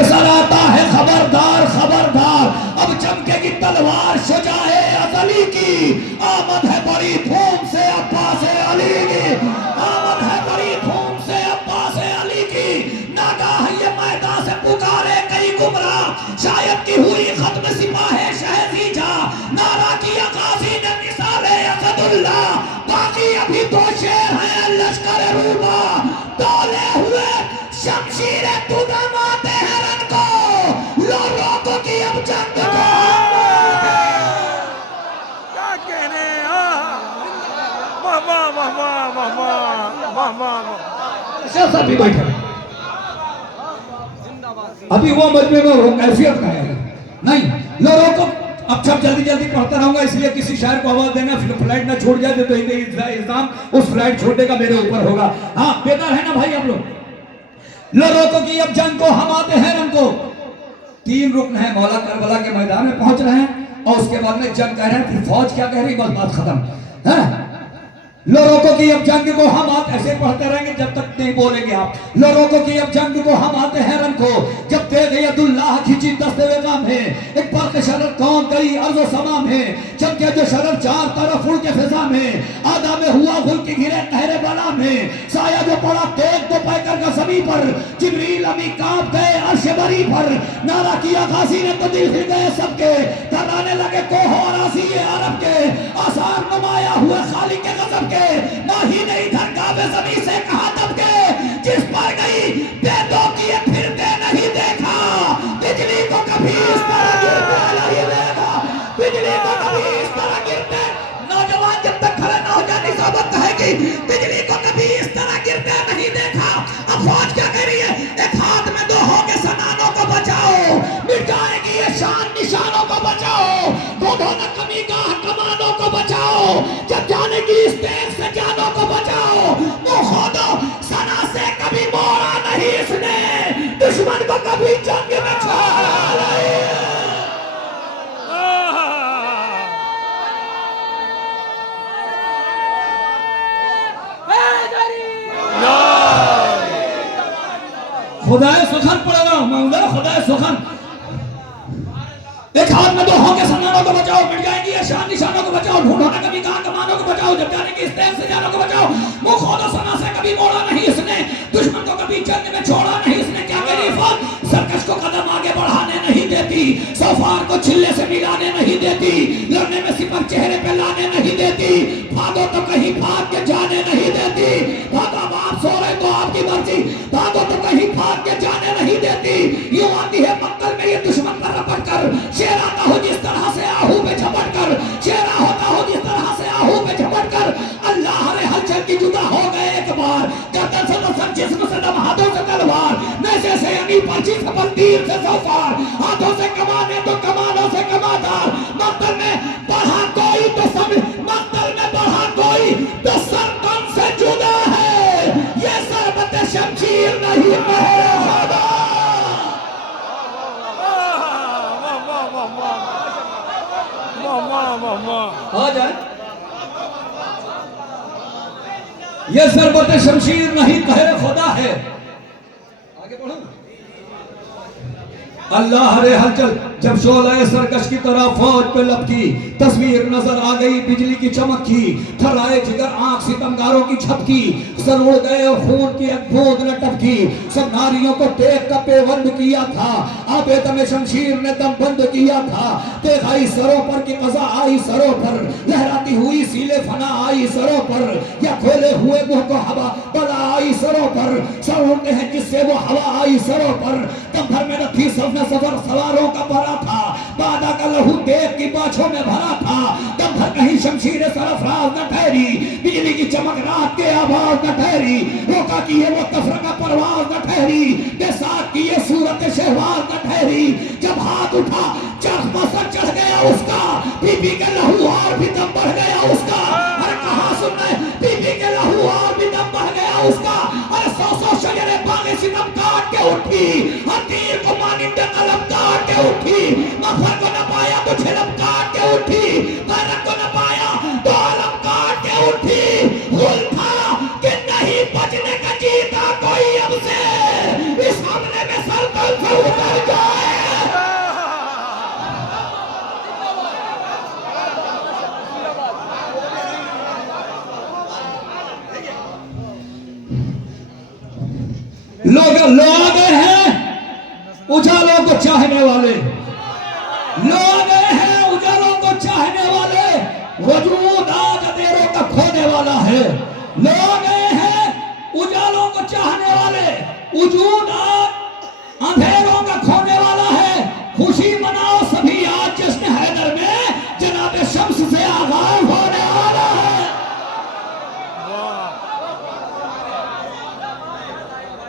फिसल आता है खबरदार खबरदार, अब चमकेगी तलवार शुजाए अजली की, आमद है बड़ी धूम से अब्बास अली की, आमद है बड़ी धूम से अब्बास अली की। नागाह ये मैदान से पुकारे कई गुमराह, शायद की हुई खत्म सिपाहे शहजी जा, नारा किया गाजी ने मिसाले असदुल्ला, बाकी अभी तो शेर है लश्कर रूबा, तोले हुए शमशीर तुदमाते हैं रन को, लो रोको की अब जंग को। क्या कहने, वाह वाह वाह वाह वाह वाह वाह वाह। सभी बैठे, अभी वो मजमे में कैफियत का है नहीं, लो रोको। अब सब जल्दी जल्दी पढ़ता रहूंगा, इसलिए किसी शायर को आवाज देना, फिर फ्लाइट ना छूट जाए तो इल्जाम उस फ्लाइट छोड़ने का मेरे ऊपर होगा। हाँ बेकार है ना भाई आप लोग। लो रोको की अब जंग को, हम आते हैं रन को। 3 रुकन है, मौला करबला के मैदान में पहुंच रहे हैं और उसके बाद में जंग कह रहे हैं, फिर फौज क्या कह रही, बस बात खत्म है। लो रोको की अब जंग को, हम आते, ऐसे पढ़ते रहेंगे जब तक नहीं बोलेंगे आप। लो रोको की अब जंग को, हम आते हैं रन को, जब तेग यदुल्लाह खींची दस्ते वेगाम है, एक बर्क शरर कौन गई अर्ज़ो समा में, चमके जो शरर चार तरफ उड़ के फिजा में, आदा में हुआ गुल की घिरे कहरे बला में, साया जो पड़ा तेग तो पैकर का सभी पर, जिब्रील अमी कांप गए अर्श बरी पर, नारा किया गाजी ने तो दिल हिल गए सबके, तराने लगे कोहो रासी अरब के, आसार नुमाया हुए खालिक के गजब के, माही ने इधर काबे ज़मीन से कहा तब के, जिस पर गई बेदो किए फिरते नहीं देखा, बिजली को कभी इस तरह गिरते नहीं देखा, बिजली को कभी इस तरह गिरते। नौजवान जब तक खड़े ना हो जाए सोबत कहेगी, बिजली को कभी इस तरह गिरते नहीं देखा। अब फौज क्या कह रही है, एक हाथ में 2 होंगे सनानों को बचाओ, मिट जाएगी ये शान निशानों को बचाओ, दोनों न कमी का कमानों को बचाओ, जब जाने की इस देश से जानों को बचाओ, मुंह खोदो सना से कभी मोड़ा नहीं इसने, दुश्मन को कभी जंग में छोड़ा नहीं। खुदाए सुखन पड़ेगा मांगो, खुदाए सुखन। एक हाथ में 2 होंगे सन्नानों को बचाओ, मिट जाएंगी ये शान निशानों को बचाओ, ढूंढो ना कभी कहां कमानों को बचाओ, जब जाने की इस देश से जानों को बचाओ, मुंह खोदो सना से कभी मोड़ा नहीं इसने, दुश्मन को कभी जंग में छोड़ा नहीं इसने। क्या करी फौज, सर्कस को कदम आगे बढ़ाने नहीं देती, सौफार को छिल्ले से मिलाने नहीं देती, लड़ने में सिपर चेहरे पे लाने नहीं देती, भागो तो कहीं भाग के जाने नहीं देती, भागो आप सो रहे तो आपकी मर्जी, भागो तो कहीं भाग के जाने नहीं देती। यूं आती है मक्कल में ये दुश्मन पर रपट कर, शेर आता हो जिस तरह से आहू पे झपट कर, शेरा होता हो जिस तरह से आहू पे झपट कर, अल्लाह रे हलचल की जुदा हो गए एक बार, गर्दन से तो सर जिस्म से दम हाथों से तलवार, नैज़े से यानी पर्ची से बंदीर से सौफार, हाथों से कमाने तो कमानों से कमादार, मक्तल में बढ़ा कोई तो सब, मक्तल में बढ़ा कोई तो सरकन से जुदा है, ये सरबत शमशीर नहीं पहरे खुदा। आ जाए, ये सरबत शमशीर नहीं कहरे खुदा है। आगे बढ़ो। अल्लाह रे हलचल, जब शोला सरकश की तरह फौज पे लपकी, तस्वीर नजर आ गई बिजली की चमक की, थर्राए जिगर आंख सितमगारों की झपकी, सर उड़ गए और खून की एक बूंद न टपकी, सब नारियों को टेक का पेबंद किया था, आबेद में शमशीर ने दम बंद किया था, देख आई सरों पर की कज़ा आई सरों पर, लहराती हुई सीले फना आई सरों पर, या खोले हुए मुंह को हवा बड़ा आई सरों पर, सर उड़ते हैं जिससे वो हवा आई सरों पर, दम भर में न थी सब सफर सवारों का भरा था, बादा का लहू देव की बाछों में भरा था, तब भर कहीं शमशीर सरफराज न ठहरी, बिजली की चमक रात के आवाज न ठहरी, रोका की ये वो तफरका परवाज न ठहरी, बेसाख की ये सूरत शहवाज न ठहरी, जब हाथ उठा चरख पर चढ़ गया उसका, बीबी के लहू और भी दम बढ़ गया उसका, अरे कहां सुनना, बीबी के लहू और भी दम बढ़ गया उसका, अरे 100 शजरे बागे सितम काट के उठी, हर तीर को मानिंदे कलम काट के उठी, मफर को न पाया तो झलम काट के उठी, तारक को न पाया तो आलम काट के उठी, हुल था कि नहीं बचने का जीता कोई अब से, इस हमले में सर तल से उतर लोग आ गए हैं उजालों को चाहने वाले, लोग आ गए हैं उजालों को चाहने वाले, वजूद आज अंधेरों का खोने वाला है। लोग